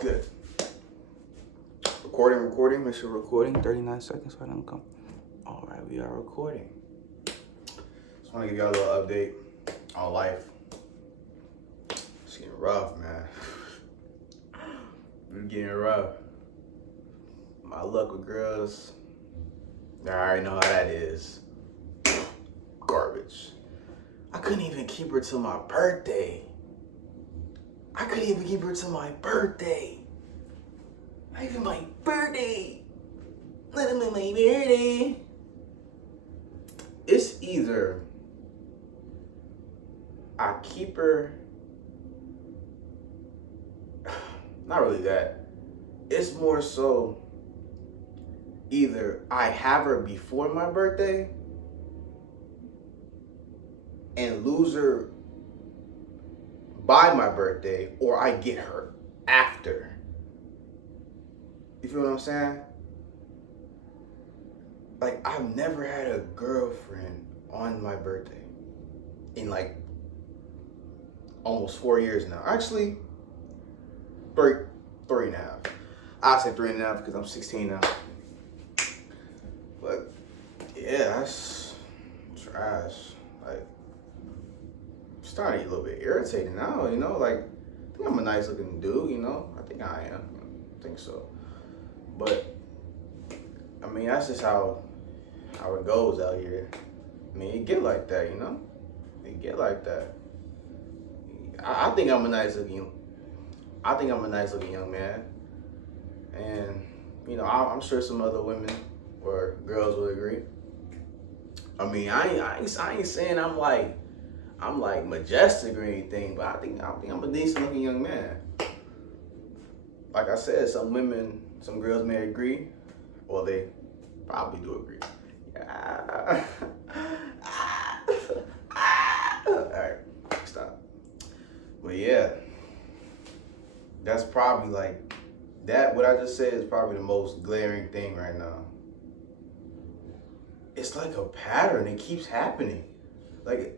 Good. Recording. Make sure recording. 39 seconds so I don't come. All right, we are recording. Just want to give y'all a little update on life. It's getting rough, man. It's getting rough. My luck with girls, I already know how that is. Garbage. I couldn't even keep her till my birthday. Not even my birthday. Not even my birthday. It's either I keep her, not really that. It's more so either I have her before my birthday and lose her by my birthday, or I get her after. You feel what I'm saying? Like, I've never had a girlfriend on my birthday in like almost 4 years now. Actually, three and a half. I say 3.5 because I'm 16 now. But yeah, that's trash. Like, I'm starting to get a little bit irritated now, you know? Like, I think I'm a nice looking dude, you know? I think I am. I think so. But I mean, that's just how it goes out here. I mean, it get like that, you know? It get like that. I think I'm a nice looking young man. And, you know, I'm sure some other women or girls would agree. I mean, I ain't saying I'm like majestic or anything, but I think I'm a decent looking young man. Like I said, some girls may agree. Well, they probably do agree. Yeah. Alright, stop. But yeah, that's probably like, that, what I just said is probably the most glaring thing right now. It's like a pattern, it keeps happening. I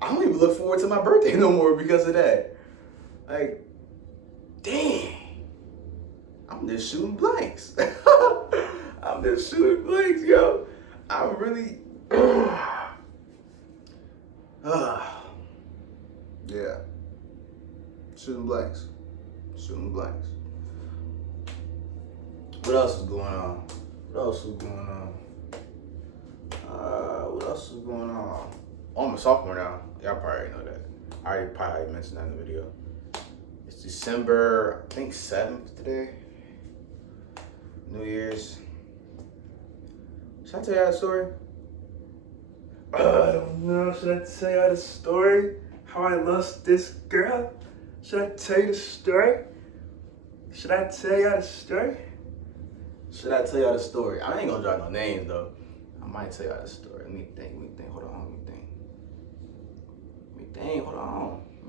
don't even look forward to my birthday no more because of that. Like, dang. I'm just shooting blanks. Yo. I'm really, yeah. Shooting blanks. What else is going on? Oh, I'm a sophomore now. Y'all probably already know that. I already probably mentioned that in the video. It's December, I think 7th today. New Year's. Should I tell y'all the story? I don't know. Should I tell y'all the story? How I lost this girl? Should I tell you the story? I ain't gonna drop no names though. I might tell y'all the story. Let me think. Hold on.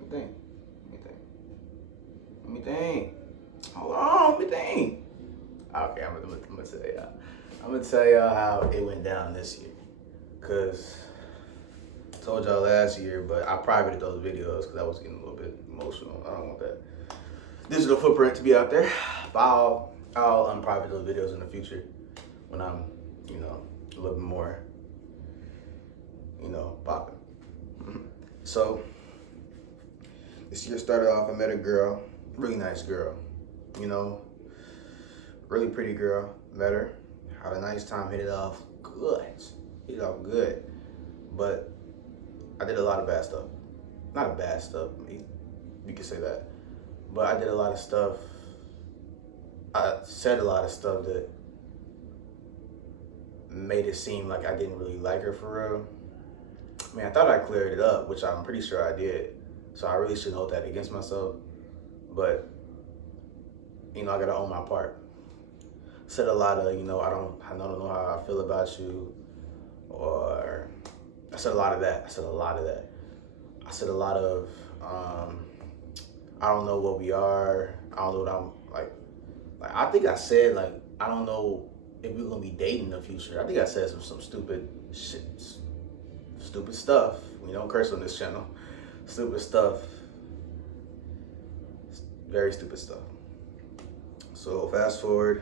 Okay, I'm gonna tell y'all how it went down this year. Cause I told y'all last year, but I privated those videos because I was getting a little bit emotional. I don't want that digital footprint to be out there. But I'll unprivate those videos in the future when I'm, you know, a little bit more, you know, popping. So this year started off, I met a girl, really nice girl, you know, really pretty girl. Met her, had a nice time, hit it off good. But I did a lot of bad stuff. Not bad stuff, you could say that. But I did a lot of stuff. I said a lot of stuff that made it seem like I didn't really like her for real. I mean, I thought I cleared it up, which I'm pretty sure I did. So I really shouldn't hold that against myself. But, you know, I gotta own my part. Said a lot of, you know, I don't know how I feel about you. Or I said a lot of that. I said a lot of, I don't know what we are. I don't know what I'm like I think I said, like, I don't know if we're gonna be dating in the future. I think I said some stupid shit, stupid stuff. We don't curse on this channel. Stupid stuff. Very stupid stuff. So fast forward,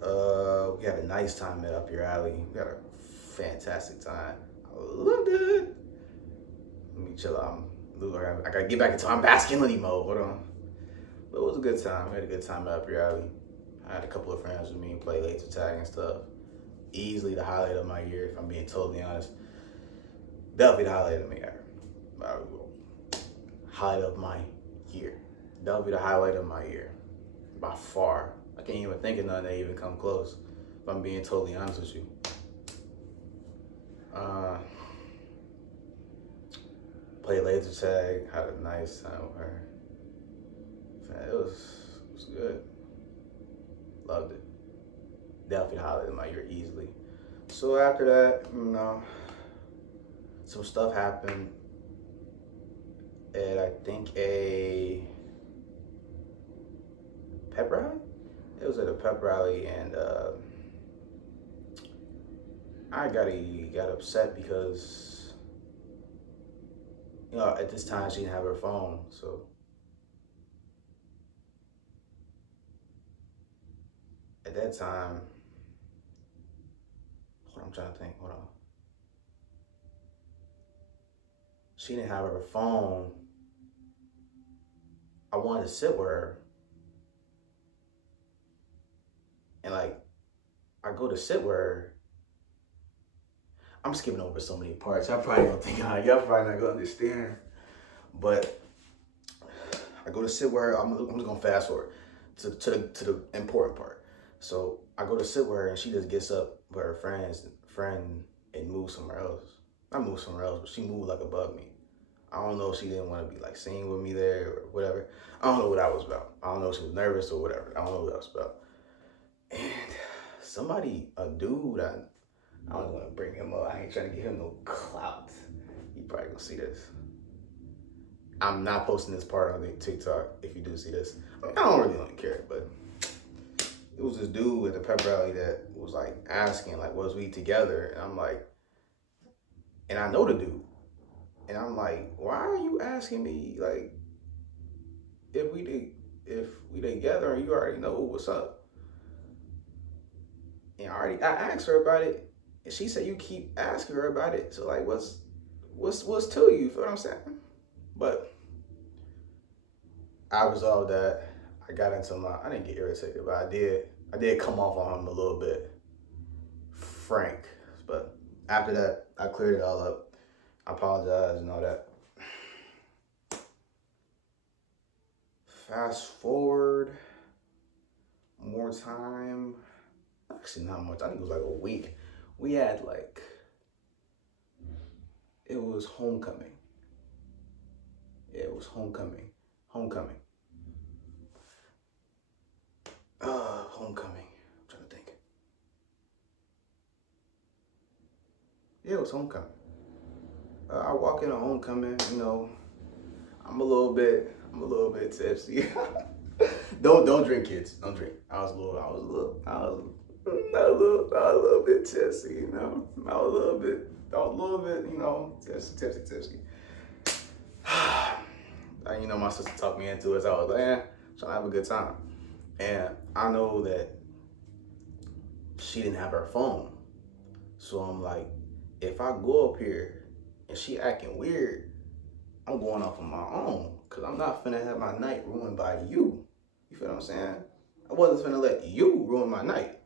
we had a nice time at Up Your Alley. We had a fantastic time. I loved it. Let me chill out. I gotta get back into my masculinity mode. Hold on. But it was a good time. We had a good time at Up Your Alley. I had a couple of friends with me, play laser tag and stuff. Easily the highlight of my year, if I'm being totally honest. Definitely the highlight of my year. Highlight of my year. That'll be the highlight of my year. By far. I can't even think of nothing that even come close, if I'm being totally honest with you. Played laser tag, had a nice time with her. Man, it was good. Loved it. Definitely the highlight of my year easily. So after that, some stuff happened at I think a pep rally. It was at a pep rally, and I got upset because at this time she didn't have her phone, so at that time, I'm trying to think. Hold on. She didn't have her phone. I wanted to sit with her, and like I go to sit with her. I'm skipping over so many parts. Y'all probably don't think y'all probably not gonna understand. But I go to sit with her. I'm just gonna fast forward to the important part. So I go to sit with her, and she just gets up with her friend and moves somewhere else. I moved somewhere else, but she moved like above me. I don't know if she didn't want to be like singing with me there or whatever. I don't know what that was about. I don't know if she was nervous or whatever. I don't know what that was about. And a dude, I don't want to bring him up. I ain't trying to give him no clout. You probably gonna see this. I'm not posting this part on the TikTok if you do see this. I don't really care, but it was this dude at the pep rally that was like asking, like, was we together? And I'm like, and I know the dude. And I'm like, why are you asking me, like, if we together and you already know what's up? And I asked her about it, and she said you keep asking her about it. So like, what's to you? You feel what I'm saying? But I resolved that. I didn't get irritated, but I did come off on him a little bit frank. But after that, I cleared it all up. I apologize and all that. Fast forward more time. Actually, not much. I think it was like a week. We had it was homecoming. Yeah, it was homecoming. Homecoming. Homecoming. I'm trying to think. Yeah, it was homecoming. I walk in on homecoming. I'm a little bit tipsy. Don't drink, kids. Don't drink. I was a little bit tipsy. I was a little bit, tipsy. My sister talked me into it. So I was like, trying to have a good time. And I know that she didn't have her phone. So I'm like, if I go up here and she acting weird, I'm going off on my own. Because I'm not finna have my night ruined by you. You feel what I'm saying? I wasn't finna let you ruin my night.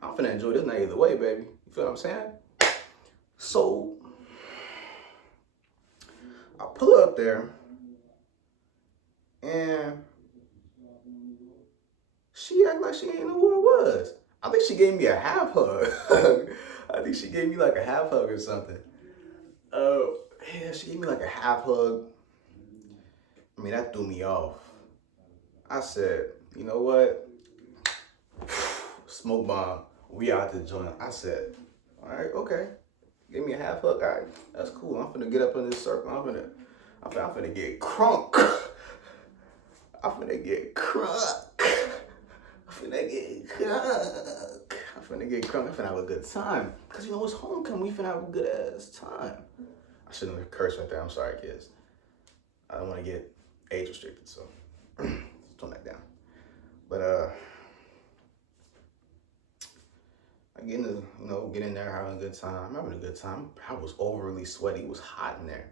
I'm finna enjoy this night either way, baby. You feel what I'm saying? So, I pull up there, and she act like she ain't know who it was. I think she gave me a half hug. I think she gave me like a half hug or something. Yeah, she gave me like a half hug. I mean, that threw me off. I said, you know what? Smoke bomb. We out the joint. I said, all right, okay. Give me a half hug. All right, that's cool. I'm finna get up in this circle. I'm finna get crunk. I'm finna get crunk. I'm finna have a good time. Because it's homecoming. We finna have a good ass time. I shouldn't have cursed right there. I'm sorry, kids. I don't want to get age restricted, so Tone that down. But I get in get in there having a good time. I'm having a good time. I was overly sweaty. It was hot in there.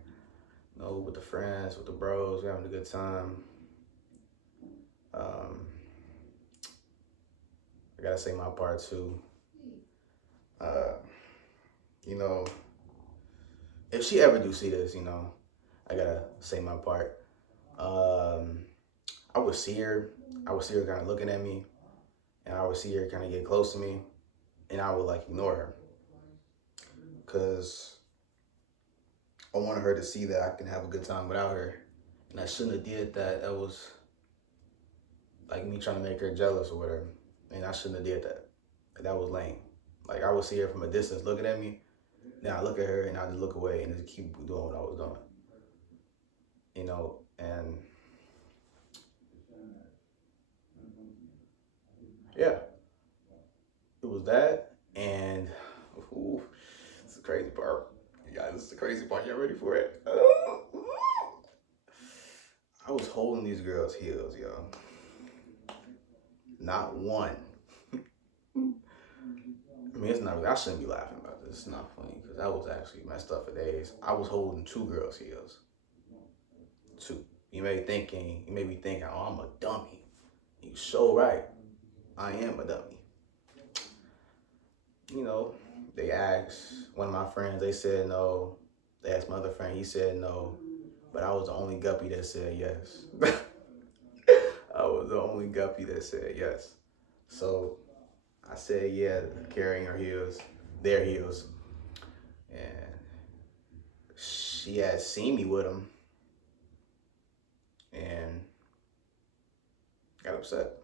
With the friends, with the bros, we're having a good time. Um, I gotta say my part too. Uh, you know, if she ever do see this, I gotta say my part. Um, I would see her. I would see her kind of looking at me, and I would see her kind of get close to me, and I would like ignore her, cause I wanted her to see that I can have a good time without her, and I shouldn't have did that. That was like me trying to make her jealous or whatever, and I shouldn't have did that. That was lame. Like I would see her from a distance looking at me, then I look at her and I just look away and just keep doing what I was doing, and yeah, it was that, and ooh, it's the crazy part. Yeah, this is the crazy part. Y'all ready for it? I was holding these girls' heels, yo. Not one. I mean, it's not really, I shouldn't be laughing about this. It's not funny because I was actually messed up for days. I was holding two girls' heels. Two. You may be thinking, oh, I'm a dummy. You so right. I am a dummy. They asked one of my friends, they said no. They asked my other friend, he said no. But I was the only guppy that said yes. I was the only guppy that said yes. So I said yeah, carrying their heels. And she had seen me with them and got upset.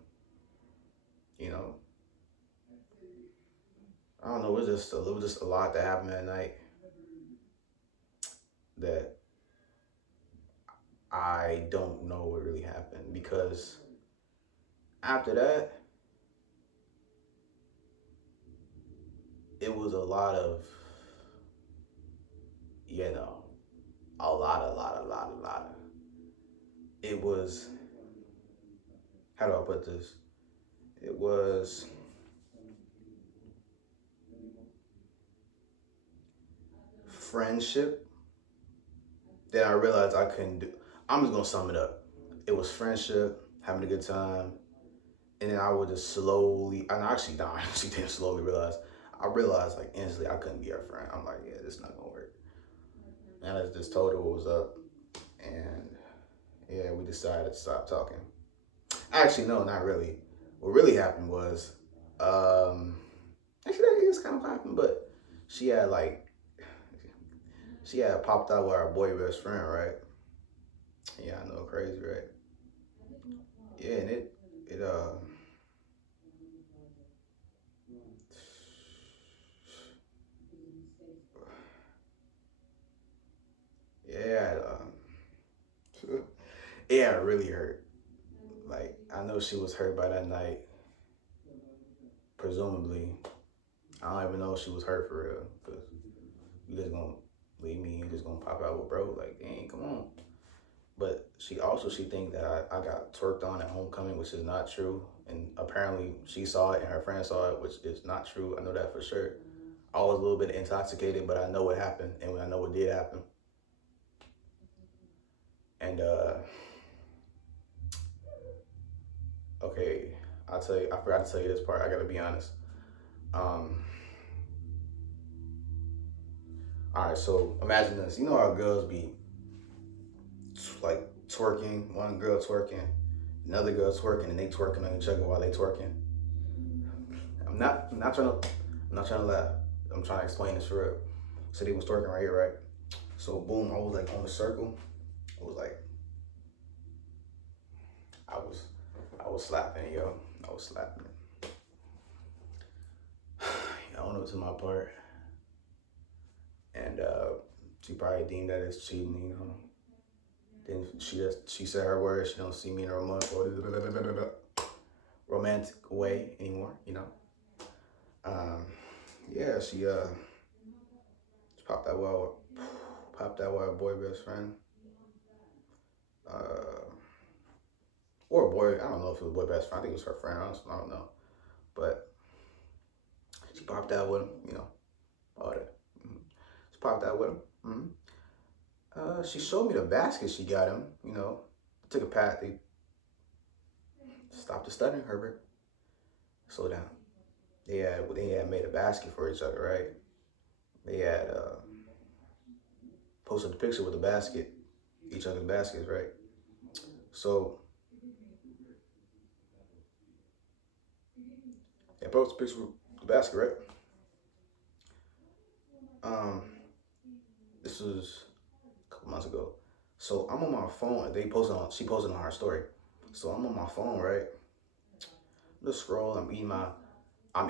You know, I don't know. It was just a lot that happened that night that I don't know what really happened because after that, it was a lot of, you know, a lot of. It was, how do I put this? It was friendship that I realized I couldn't do. I'm just gonna sum it up. It was friendship, having a good time, and then I would just slowly, and actually, no, I actually didn't slowly realize. I realized like instantly I couldn't be her friend. I'm like, yeah, this is not gonna work. And I just told her what was up, and yeah, we decided to stop talking. Actually, no, not really. What really happened was, um, actually, that is kind of what happened, but she had like, she had popped out with our boy best friend, right? Yeah, I know, crazy, right? Yeah, and yeah, yeah, it really hurt. Like, I know she was hurt by that night, presumably. I don't even know if she was hurt for real, because you just gonna leave me, you just gonna pop out with bro, like, dang, come on. But she think that I got twerked on at homecoming, which is not true. And apparently she saw it and her friend saw it, which is not true. I know that for sure. I was a little bit intoxicated, but I know what happened and I know what did happen. And okay, I'll tell you. I forgot to tell you this part. I gotta be honest. Um, all right, so imagine this. You know how girls be like twerking, one girl twerking, another girl twerking, and they twerking on each other while they twerking. I'm not trying to, I'm not trying to laugh. I'm trying to explain this for real. So they was twerking right here, right? So boom, I was like on the circle. I was like, I was, I was slapping, yo. I was slapping. I don't know to my part, and she probably deemed that as cheating. Then she said her words. She don't see me in a romantic way anymore. Um, yeah, she popped that wild boy best friend. Uh, or a boy. I don't know if it was a boy best friend. I think it was her friend. I don't know. But she popped out with him, all that. She popped out with him. She showed me the basket she got him, took a pat. They stopped the stuttering, Herbert. Slow down. They had made a basket for each other, right? They had posted the picture with the basket, each other's baskets, right? So they posted the picture with the basket, right? This was a couple months ago. So I'm on my phone. She posted on her story. So I'm on my phone, right? Just scroll. I'm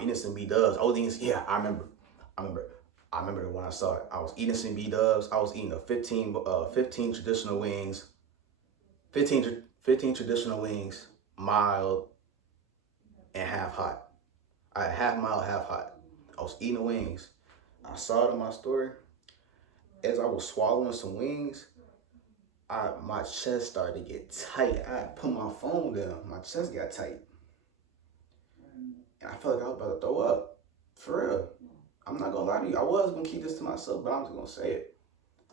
eating some B Dubs. I was eating. Yeah, I remember. I remember when I saw it. I was eating some B Dubs. I was eating a 15 traditional wings. 15 traditional wings, mild and half hot. I had half mild, half hot. I was eating the wings. I saw it on my story. As I was swallowing some wings, my chest started to get tight. I put my phone down. My chest got tight. And I felt like I was about to throw up. For real. I'm not gonna lie to you. I was gonna keep this to myself, but I'm just gonna say it.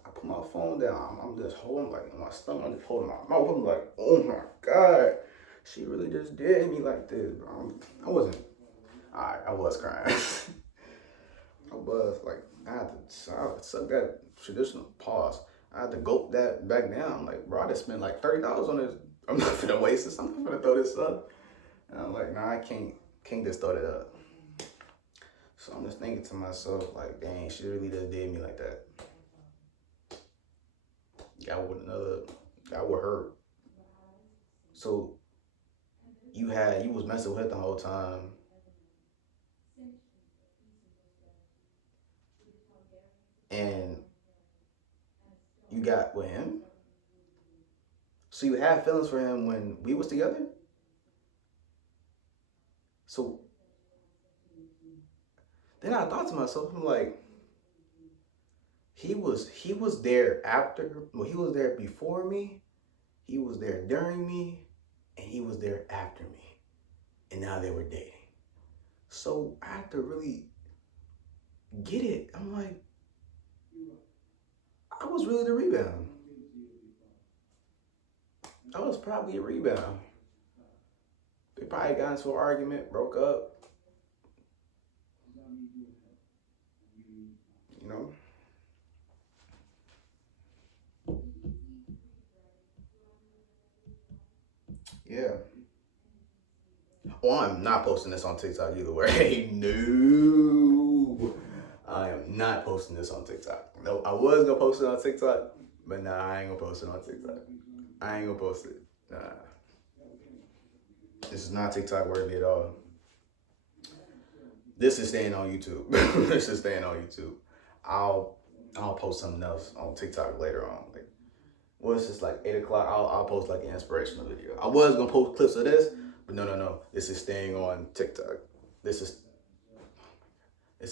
I put my phone down. I'm just holding like in my stomach. I'm just holding my mouth. I'm like, oh my God. She really just did me like this, bro. I wasn't. I was crying. I was like, I had to suck that traditional pause. I had to gulp that back down. I'm like, bro, I just spent like $30 on this. I'm not gonna waste this. I'm not gonna throw this up. And I'm like, nah, I can't just throw that up. So I'm just thinking to myself, like, dang, she really just did me like that. Got with her. So you was messing with her the whole time. And you got with him? So you had feelings for him when we was together? So then I thought to myself, I'm like, he was there after, well, he was there before me, he was there during me, and he was there after me. And now they were dating. So I had to really get it. I'm like, I was really the rebound. I was probably a rebound. They probably got into an argument, broke up. You know? Yeah. Well, I'm not posting this on TikTok either way. No. I am not posting this on TikTok. No, I was gonna post it on TikTok, but nah, I ain't gonna post it on TikTok. I ain't gonna post it. Nah. This is not TikTok worthy at all. This is staying on YouTube. This is staying on YouTube. I'll post something else on TikTok later on. Like, well, it's just like 8 o'clock. I'll post like an inspirational video. I was gonna post clips of this, but no. This is staying on TikTok. This is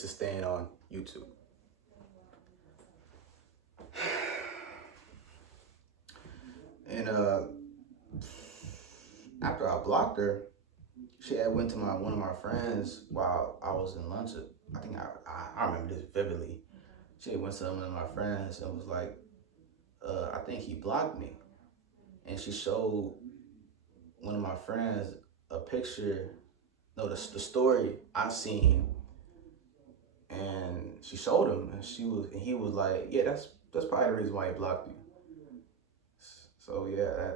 staying on YouTube. And after I blocked her, she had went to one of my friends while I was in lunch. I think I remember this vividly. She had went to one of my friends and was like, I think he blocked me. And she showed one of my friends a picture, no, the story I seen, and she showed him, and he was like, yeah, that's probably the reason why he blocked me. So yeah.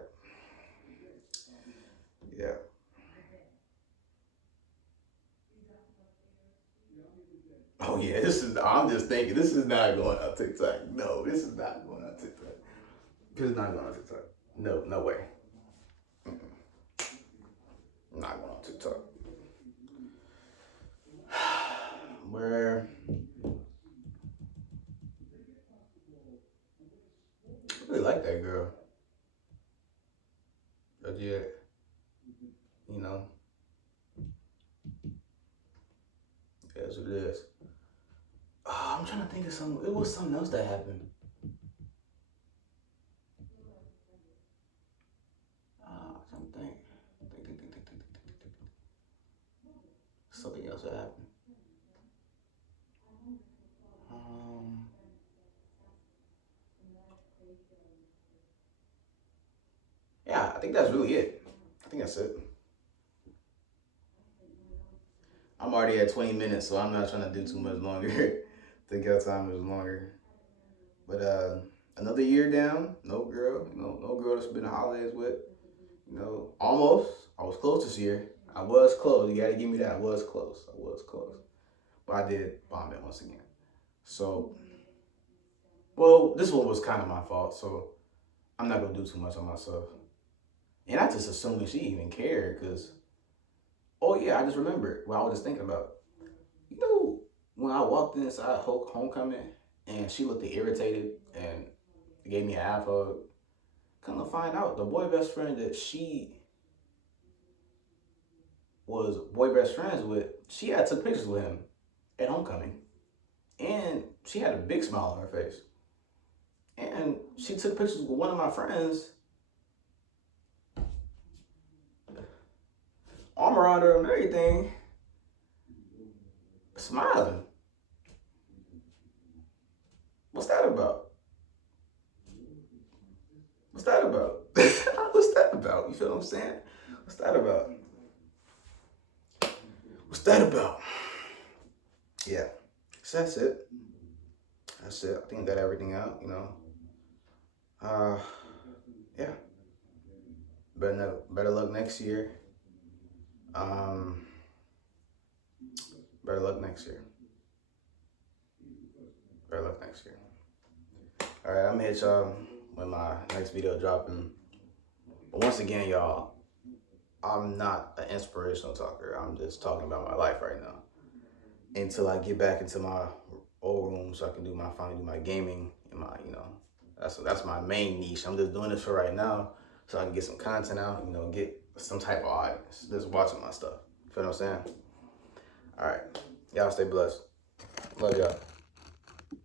Oh yeah, I'm just thinking, this is not going on TikTok. No, this is not going on TikTok. This is not going on TikTok. No way. I'm not going on TikTok. Where I really like that girl. But yeah, you know, that's what it is. I'm trying to think of something. It was something else that happened. Something. Something else that happened. Yeah, I think that's really it. I think that's it. I'm already at 20 minutes, so I'm not trying to do too much longer. I think our time is longer. But another year down, no girl, no girl that's been to holidays with. Almost. I was close this year. I was close. You gotta give me that. I was close. I was close. But I did bomb it once again. So, well, this one was kind of my fault, so I'm not gonna do too much on myself. And I just assumed she even cared, cause oh yeah, I just remembered what I was just thinking about. You know, when I walked inside homecoming and she looked irritated and gave me a half hug, come to find out the boy best friend that she was boy best friends with, she had took pictures with him at homecoming. And she had a big smile on her face. And she took pictures with one of my friends, arm around her and everything, smiling. What's that about? What's that about? What's that about? You feel what I'm saying? What's that about? What's that about? Yeah. So that's it. That's it. I think I got everything out, Yeah. Better luck next year. Better luck next year. Better luck next year. All right, I'm gonna hit y'all when my next video dropping. But once again, y'all, I'm not an inspirational talker. I'm just talking about my life right now. Until I get back into my old room so I can finally do my gaming and that's my main niche. I'm just doing this for right now so I can get some content out, get some type of audience just watching my stuff. Feel what I'm saying? All right. Y'all stay blessed. Love y'all.